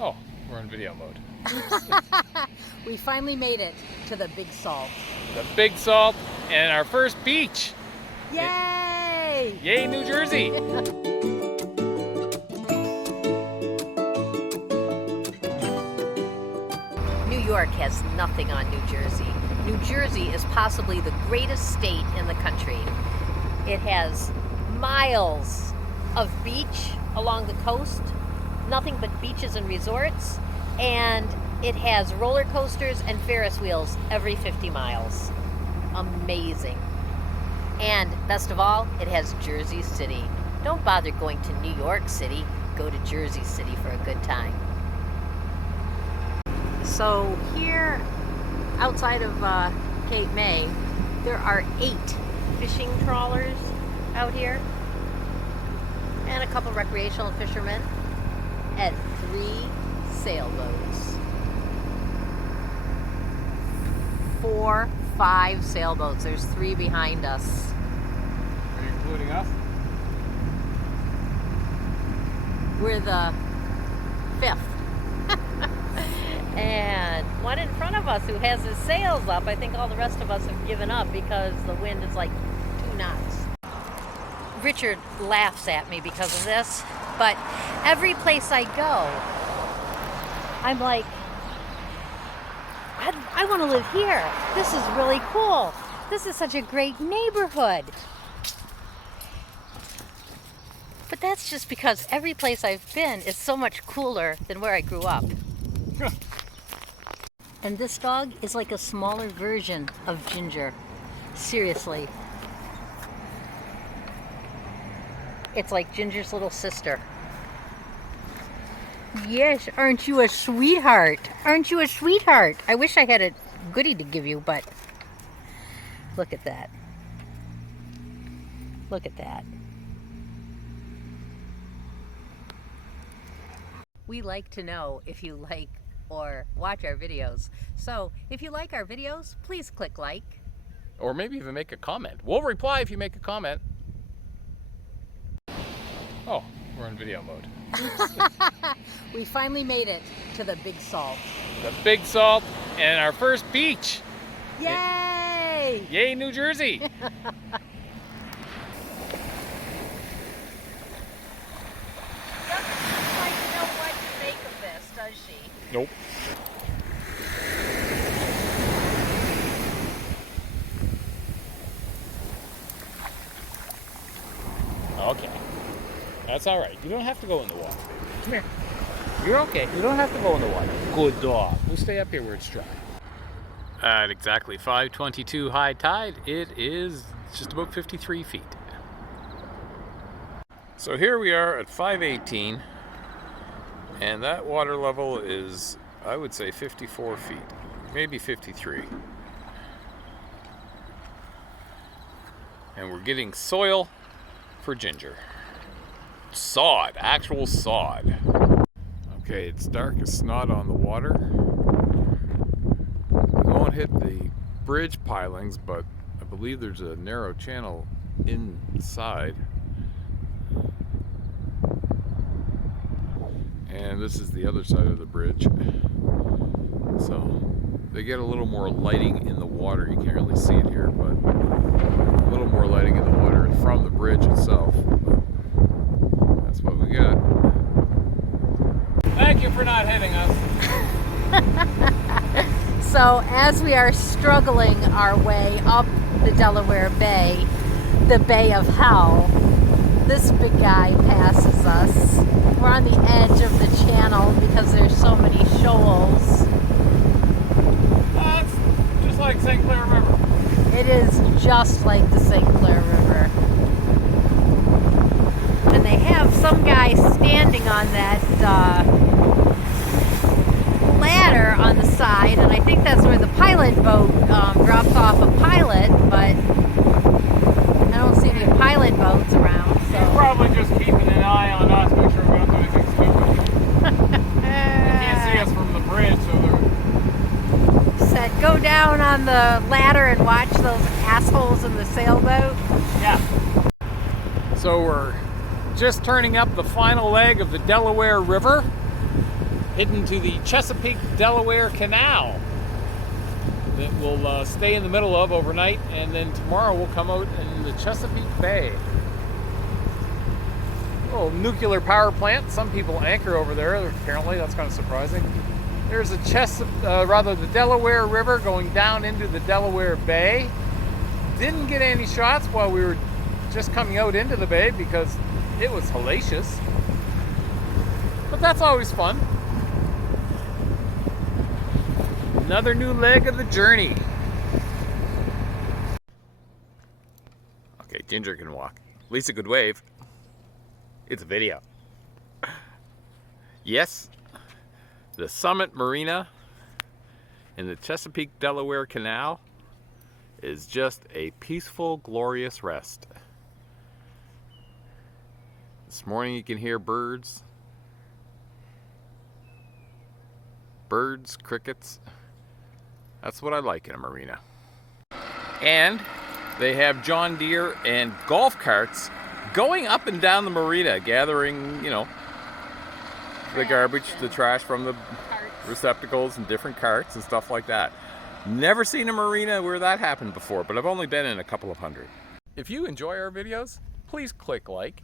Oh, we're in video mode. We finally made it to the Big Salt. The Big Salt and our first beach. Yay! Yay, New Jersey! New York has nothing on New Jersey. New Jersey is possibly the greatest state in the country. It has miles of beach along the coast, nothing but beaches and resorts, and it has roller coasters and Ferris wheels every 50 miles. Amazing. And best of all, it has Jersey City. Don't bother going to New York City, go to Jersey City for a good time. So here, outside of Cape May, there are 8 fishing trawlers out here, and a couple recreational fishermen, and 3 sailboats. 4, 5 sailboats. There's 3 behind us. Are you including us? We're the 5th. And one in front of us who has his sails up. I think all the rest of us have given up because the wind is like 2 knots. Richard laughs at me because of this, but every place I go, I'm like, I want to live here. This is really cool. This is such a great neighborhood. But that's just because every place I've been is so much cooler than where I grew up. And this dog is like a smaller version of Ginger. Seriously. It's like Ginger's little sister. Yes, aren't you a sweetheart? Aren't you a sweetheart? I wish I had a goodie to give you, but look at that. Look at that. We like to know if you like or watch our videos. So if you like our videos, please click like. Or maybe even make a comment. We'll reply if you make a comment. Oh, we're in video mode. We finally made it to the Big Salt. The Big Salt and our first beach. Yay! Yay, New Jersey! Doesn't like to know what to make of this, does she? Nope. Okay. That's all right. You don't have to go in the water, baby. Come here. You're okay. You don't have to go in the water. Good dog. We'll stay up here where it's dry. At exactly 5:22 high tide, it is just about 53 feet. So here we are at 5:18, and that water level is, I would say, 54 feet, maybe 53. And we're getting soil for Ginger. Sod, actual sod. Okay, it's dark as snot on the water. We won't hit the bridge pilings, but I believe there's a narrow channel inside. And this is the other side of the bridge. So they get a little more lighting in the water. You can't really see it here, but a little more lighting in the water from the bridge itself. That's what we got. Thank you for not hitting us. So as we are struggling our way up the Delaware Bay, the Bay of Hell, this big guy passes us. We're on the edge of the channel because there's so many shoals. That's just like St. Clair River. It is just like the St. Clair River. And they have some guy standing on that ladder on the side, and I think that's where the pilot boat drops off a pilot, but I don't see any pilot boats around. So They're probably just keeping an eye on us, make sure we don't do anything stupid. They can't see us from the bridge, so they're... Said go down on the ladder and watch those assholes in the sailboat. Yeah. So we're just turning up the final leg of the Delaware River, heading to the Chesapeake-Delaware Canal that we'll stay in the middle of overnight, and then tomorrow we'll come out in the Chesapeake Bay. Little nuclear power plant. Some people anchor over there, apparently. That's kind of surprising. There's a the Delaware River going down into the Delaware Bay. Didn't get any shots while we were just coming out into the bay because it was hellacious. But that's always fun. Another new leg of the journey. Okay, Ginger can walk. Lisa could wave. It's a video. Yes, the Summit Marina in the Chesapeake Delaware Canal is just a peaceful, glorious rest. This morning you can hear birds. Birds, crickets. That's what I like in a marina. And they have John Deere and golf carts going up and down the marina, gathering, you know, the garbage, the trash from the receptacles and different carts and stuff like that. Never seen a marina where that happened before, but I've only been in a couple of hundred. If you enjoy our videos, please click like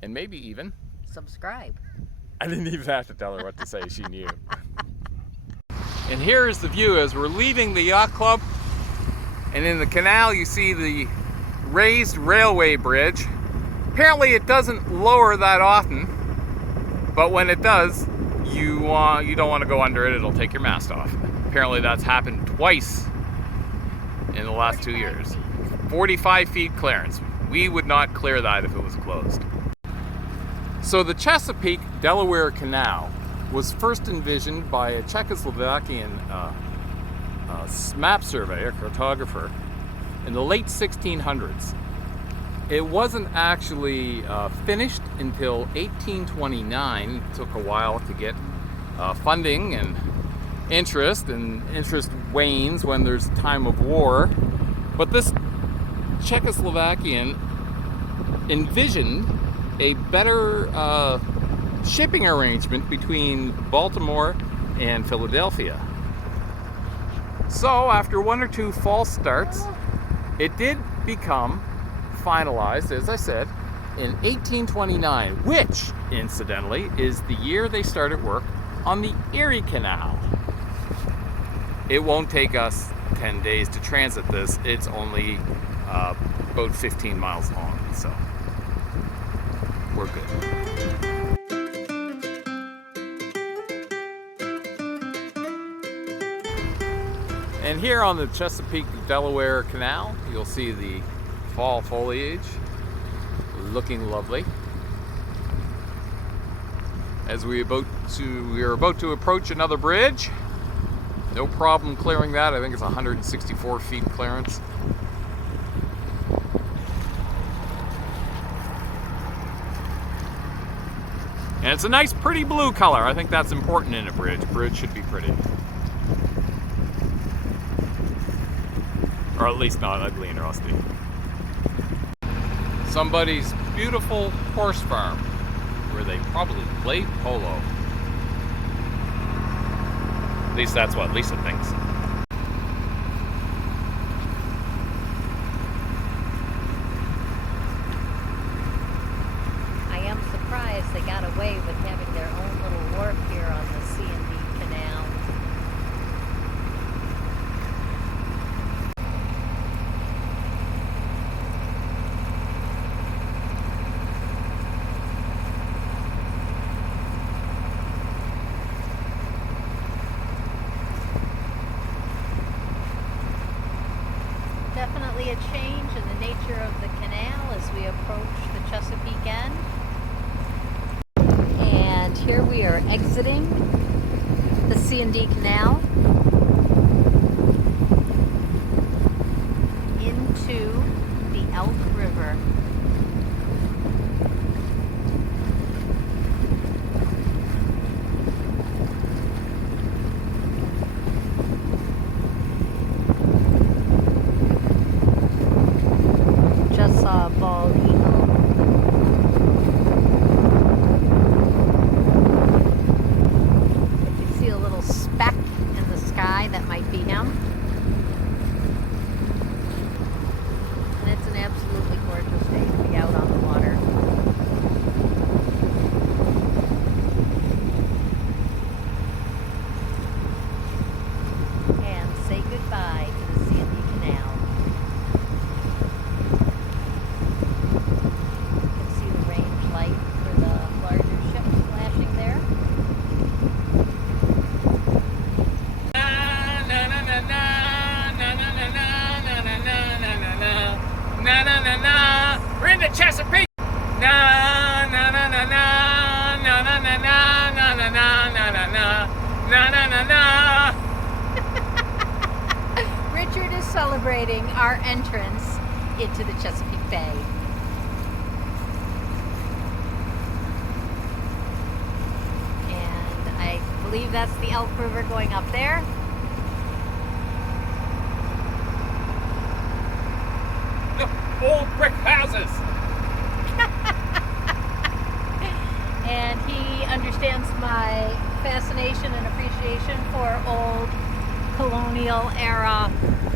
and maybe even subscribe. I didn't even have to tell her what to say, she knew. And here is the view as we're leaving the yacht club, and in the canal you see the raised railway bridge. Apparently it doesn't lower that often, but when it does, you don't want to go under it. It'll take your mast off. Apparently that's happened twice in the last 2 years. 45 feet clearance. We would not clear that if it was closed. So the Chesapeake Delaware Canal was first envisioned by a Czechoslovakian map surveyor, cartographer, in the late 1600s. It wasn't actually finished until 1829. It took a while to get funding and interest wanes when there's a time of war. But this Czechoslovakian envisioned a better shipping arrangement between Baltimore and Philadelphia. So after one or two false starts, it did become finalized, as I said, in 1829, which, incidentally, is the year they started work on the Erie Canal. It won't take us 10 days to transit this. It's only about 15 miles long, so we're good. And here on the Chesapeake Delaware Canal, you'll see the fall foliage looking lovely. As we are about to approach another bridge. No problem clearing that. I think it's 164 feet clearance. And it's a nice pretty blue color. I think that's important in a bridge. A bridge should be pretty. Or at least not ugly and rusty. Somebody's beautiful horse farm where they probably play polo. At least that's what Lisa thinks. I am surprised they got away with having their own little wharf here on the C&D Canal. Definitely a change in the nature of the canal as we approach the Chesapeake end. And here we are exiting the C&D Canal into the Elk River. Just saw a bald eagle. Na na na na! Richard is celebrating our entrance into the Chesapeake Bay. And I believe that's the Elk River going up there. Old brick houses! And he understands my fascination and appreciation for old colonial era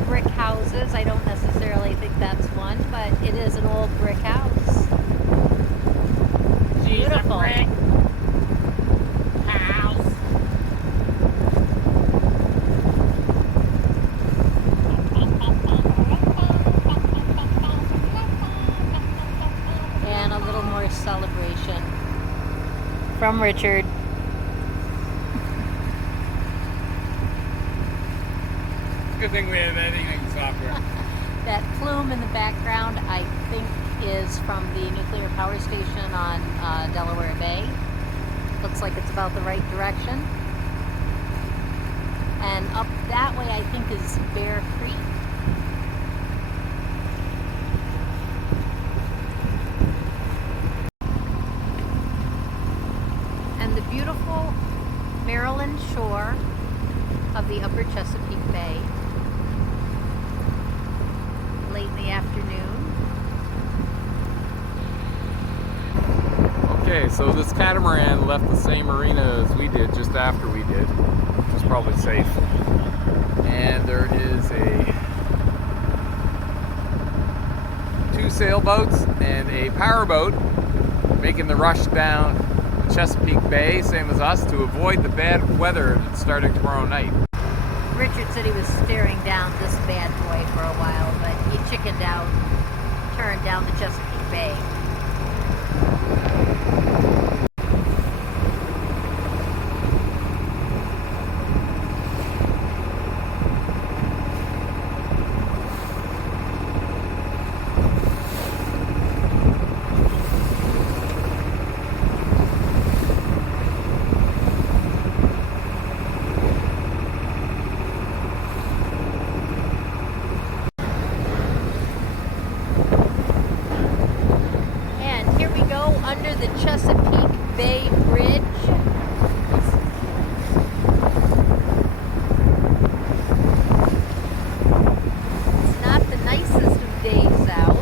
brick houses. I don't necessarily think that's one, but it is an old brick house. She's Beautiful. a brick house. And a little more celebration from Richard. Good thing we have editing software. That plume in the background, I think, is from the nuclear power station on Delaware Bay. Looks like it's about the right direction. And up that way, I think, is Bear Creek. And the beautiful Maryland shore of the upper Chesapeake Bay. Late in the afternoon. Okay, so this catamaran left the same marina as we did just after we did, which is probably safe. And there is two sailboats and a powerboat making the rush down the Chesapeake Bay, same as us, to avoid the bad weather that's starting tomorrow night. Richard said he was staring down this bad boy for a while, but he chickened out, turned down the Chesapeake Bay. Under the Chesapeake Bay Bridge. It's not the nicest of days out.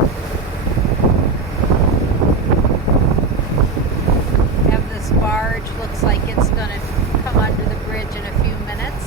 Have this barge, looks like it's going to come under the bridge in a few minutes.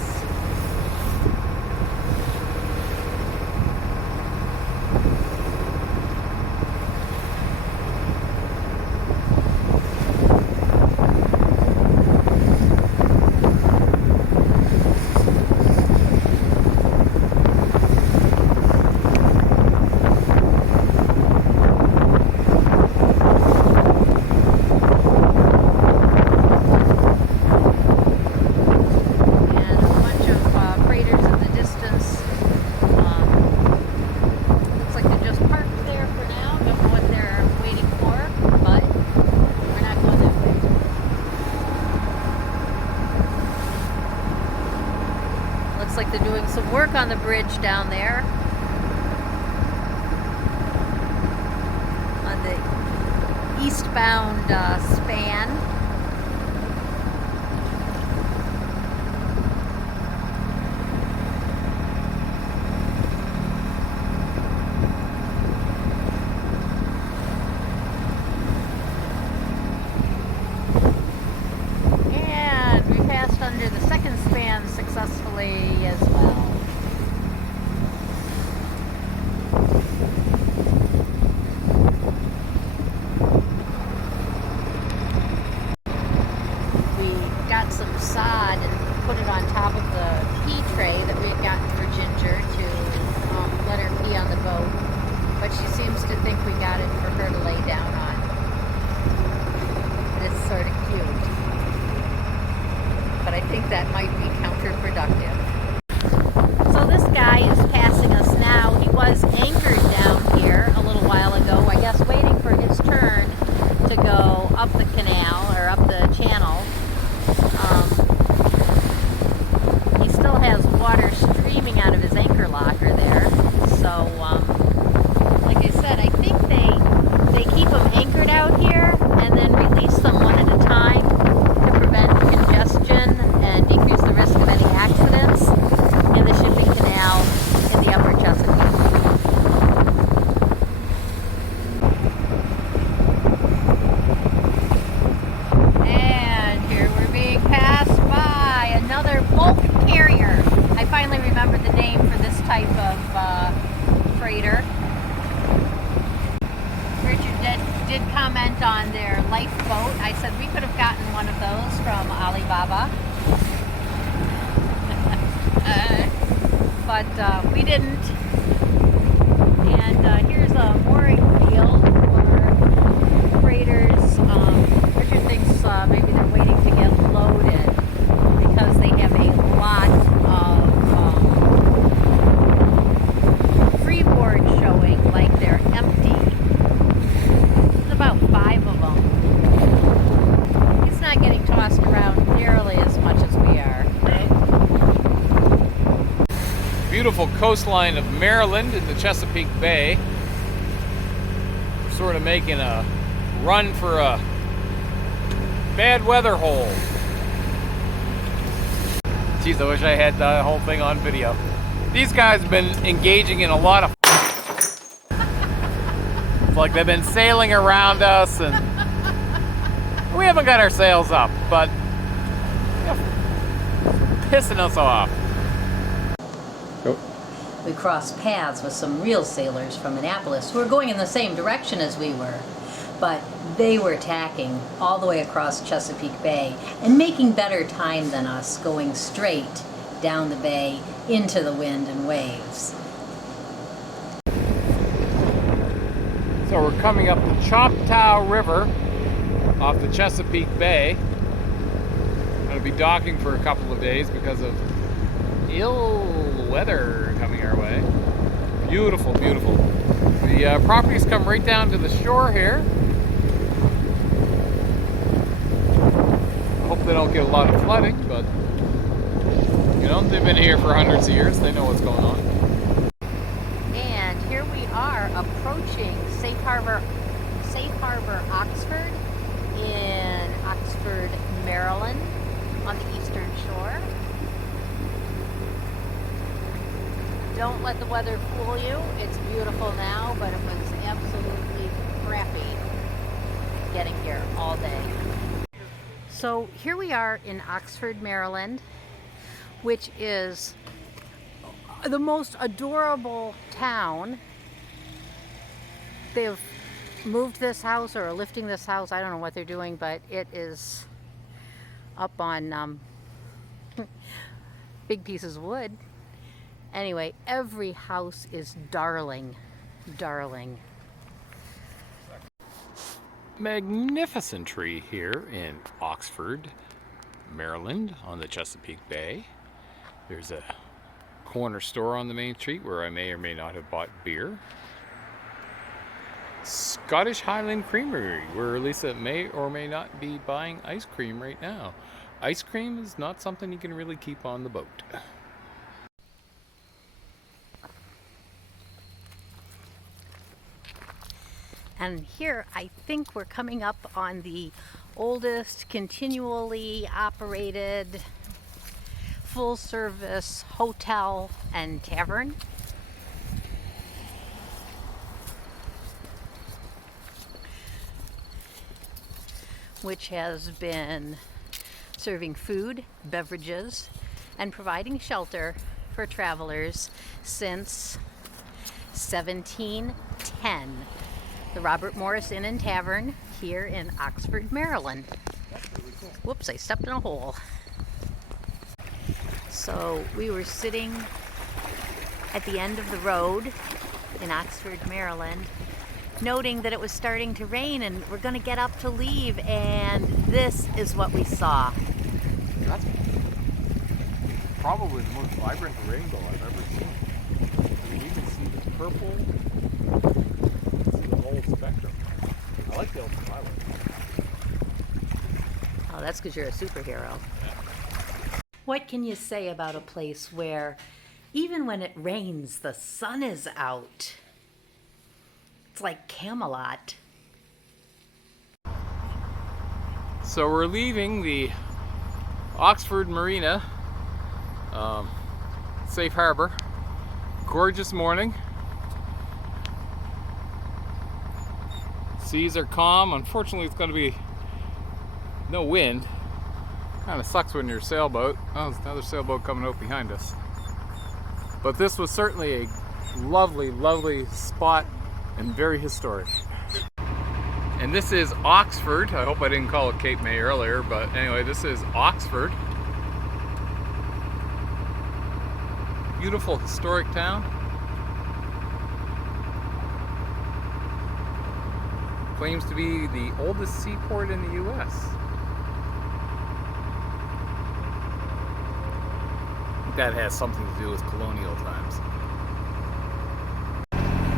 Looks like they're doing some work on the bridge down there. On the eastbound span. And we passed under the second span successfully as well. We got some sod and put it on top of the pea tray that we had gotten for Ginger to let her pee on the boat. But she seems to think we got it for her to lay down on. It's sort of cute. But I think that might be counterproductive. So this guy is passing us now. He was anchored down here a little while ago, I guess waiting for his turn to go up the canal or up the channel. lava. But we didn't. And here's a mooring field for freighters. Richard thinks maybe they're waiting to get loaded because they have a lot of freeboard showing, like they're empty. There's about 5 of them. It's not getting tossed around nearly as much as we are. Beautiful coastline of Maryland in the Chesapeake Bay. We're sort of making a run for a bad weather hole. Geez, I wish I had the whole thing on video. These guys have been engaging in a lot of it's like they've been sailing around us, and we haven't got our sails up, but pissing us off. We crossed paths with some real sailors from Annapolis who were going in the same direction as we were, but they were tacking all the way across Chesapeake Bay and making better time than us, going straight down the bay into the wind and waves. So we're coming up the Choctaw River off the Chesapeake Bay. I'm going to be docking for a couple of days because of ill weather coming our way. Beautiful, beautiful. The properties come right down to the shore here. I hope they don't get a lot of flooding, but you know, they've been here for hundreds of years. They know what's going on. And here we are approaching Safe Harbor, Oxford in Oxford, Maryland, on the eastern shore. Don't let the weather fool you. It's beautiful now, but it was absolutely crappy getting here all day. So here we are in Oxford, Maryland, which is the most adorable town. They've moved this house or are lifting this house. I don't know what they're doing, but it is up on big pieces of wood. Anyway, every house is darling, darling. Magnificent tree here in Oxford, Maryland on the Chesapeake Bay. There's a corner store on the main street where I may or may not have bought beer. Scottish Highland Creamery, where Lisa may or may not be buying ice cream right now. Ice cream is not something you can really keep on the boat. And here I think we're coming up on the oldest continually operated full service hotel and tavern. Which has been serving food, beverages, and providing shelter for travelers since 1710. The Robert Morris Inn and Tavern here in Oxford, Maryland. Whoops, I stepped in a hole. So we were sitting at the end of the road in Oxford, Maryland, noting that it was starting to rain and we're going to get up to leave, and this is what we saw. That's probably the most vibrant rainbow I've ever seen. I mean, you can see the purple, you can see the whole spectrum. I like the ultraviolet. Oh, that's because you're a superhero. Yeah. What can you say about a place where even when it rains, the sun is out? It's like Camelot. So we're leaving the Oxford Marina, Safe Harbor. Gorgeous morning. Seas are calm. Unfortunately, it's going to be no wind. Kind of sucks when you're a sailboat. Oh, there's another sailboat coming out behind us. But this was certainly a lovely, lovely spot and very historic. And And this is Oxford. I hope I didn't call it Cape May earlier, but anyway, this is Oxford. Beautiful historic town. Claims to be the oldest seaport in the U.S. I think that has something to do with colonial times.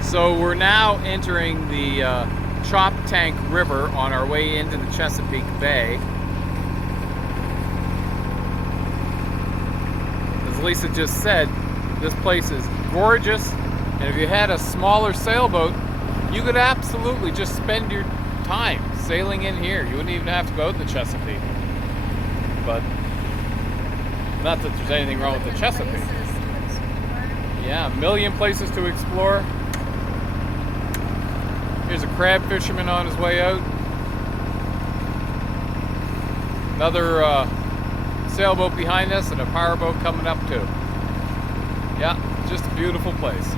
So we're now entering the Potomac River on our way into the Chesapeake Bay. As Lisa just said, this place is gorgeous, and if you had a smaller sailboat, you could absolutely just spend your time sailing in here. You wouldn't even have to go to the Chesapeake. But not that there's anything wrong with the Chesapeake. Yeah, a million places to explore. Here's a crab fisherman on his way out. Another sailboat behind us and a powerboat coming up too. Yeah, just a beautiful place.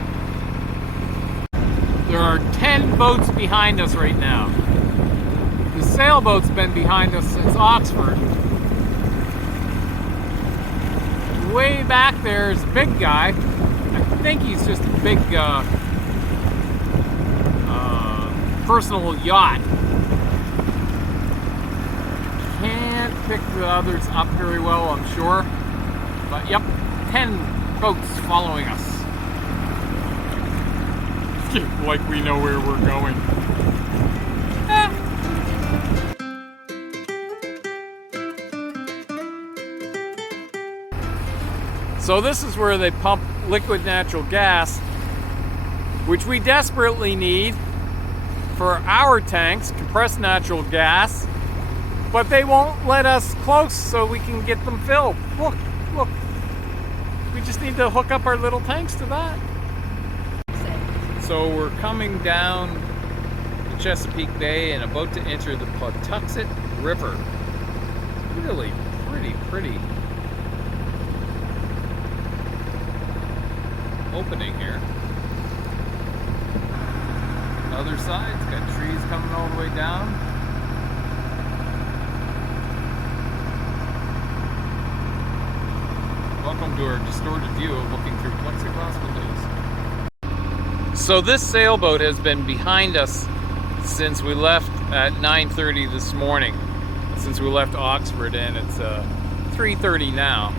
There are 10 boats behind us right now. The sailboat's been behind us since Oxford. Way back there is a big guy. I think he's just a big personal yacht. Can't pick the others up very well, I'm sure. But yep, 10 boats following us. Like we know where we're going. So this is where they pump liquid natural gas, which we desperately need for our tanks, compressed natural gas, but they won't let us close so we can get them filled. Look, look. We just need to hook up our little tanks to that. So we're coming down the Chesapeake Bay and about to enter the Potomac River. Really pretty opening here. Other side's got trees coming all the way down. Welcome to our distorted view of looking through plexiglass windows. So this sailboat has been behind us since we left at 9:30 this morning. Since we left Oxford, and it's 3:30 now.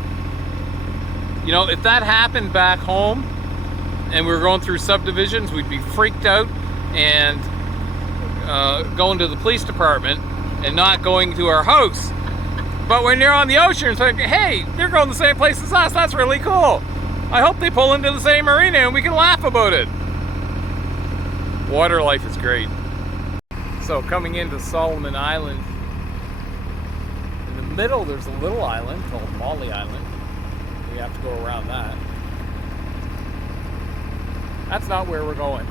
You know, if that happened back home and we were going through subdivisions, we'd be freaked out and going to the police department and not going to our house. But when you're on the ocean, it's like, hey, they're going the same place as us. That's really cool. I hope they pull into the same marina and we can laugh about it. Water life is great. So coming into Solomon Island, in the middle there's a little island called Molly Island. We have to go around that. That's not where we're going.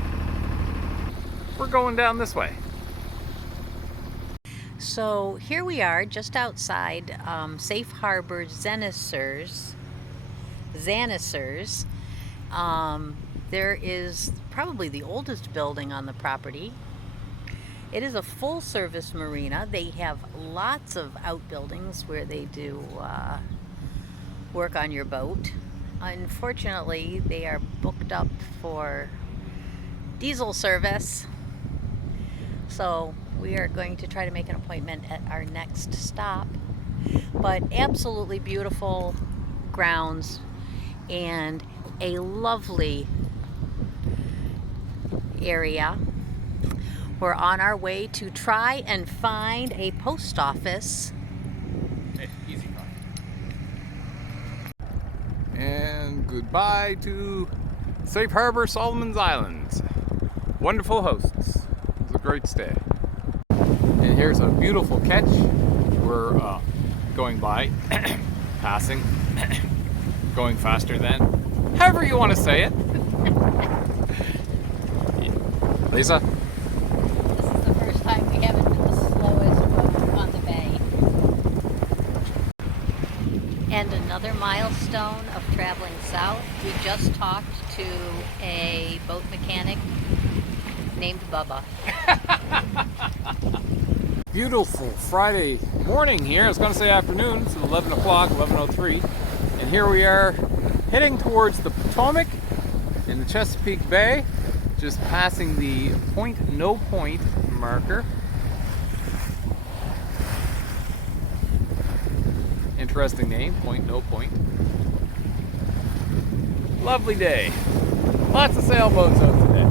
We're going down this way. So here we are just outside Safe Harbor Xanacers. There is probably the oldest building on the property. It is a full-service marina. They have lots of outbuildings where they do work on your boat. Unfortunately, they are booked up for diesel service. So we are going to try to make an appointment at our next stop. But absolutely beautiful grounds and a lovely area. We're on our way to try and find a post office. Hey, easy car. And goodbye to Safe Harbor, Solomon's Islands. Wonderful hosts. It was a great stay. And here's a beautiful ketch. We're going by, passing, going faster than, however you want to say it. Lisa? This is the first time we haven't been the slowest boat on the bay. And another milestone of traveling south. We just talked to a boat mechanic named Bubba. Beautiful Friday morning here. I was going to say afternoon. It's 11 o'clock, 11:03. And here we are heading towards the Potomac in the Chesapeake Bay. Just passing the Point No Point marker. Interesting name, Point No Point. Lovely day. Lots of sailboats out today.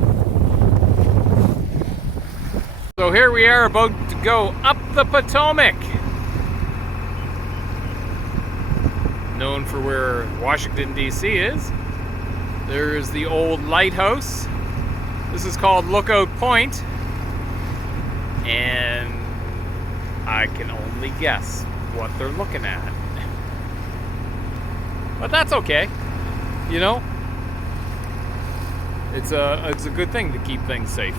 So here we are about to go up the Potomac. Known for where Washington, D.C. is. There's the old lighthouse. This is called Lookout Point. And I can only guess what they're looking at. But that's okay. You know? It's a good thing to keep things safe.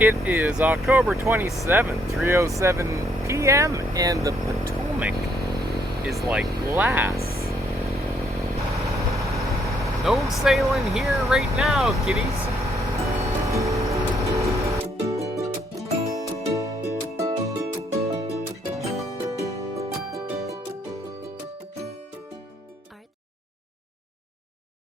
It is October 27th, 3:07 p.m. and the Potomac is like glass. No sailing here right now, kiddies.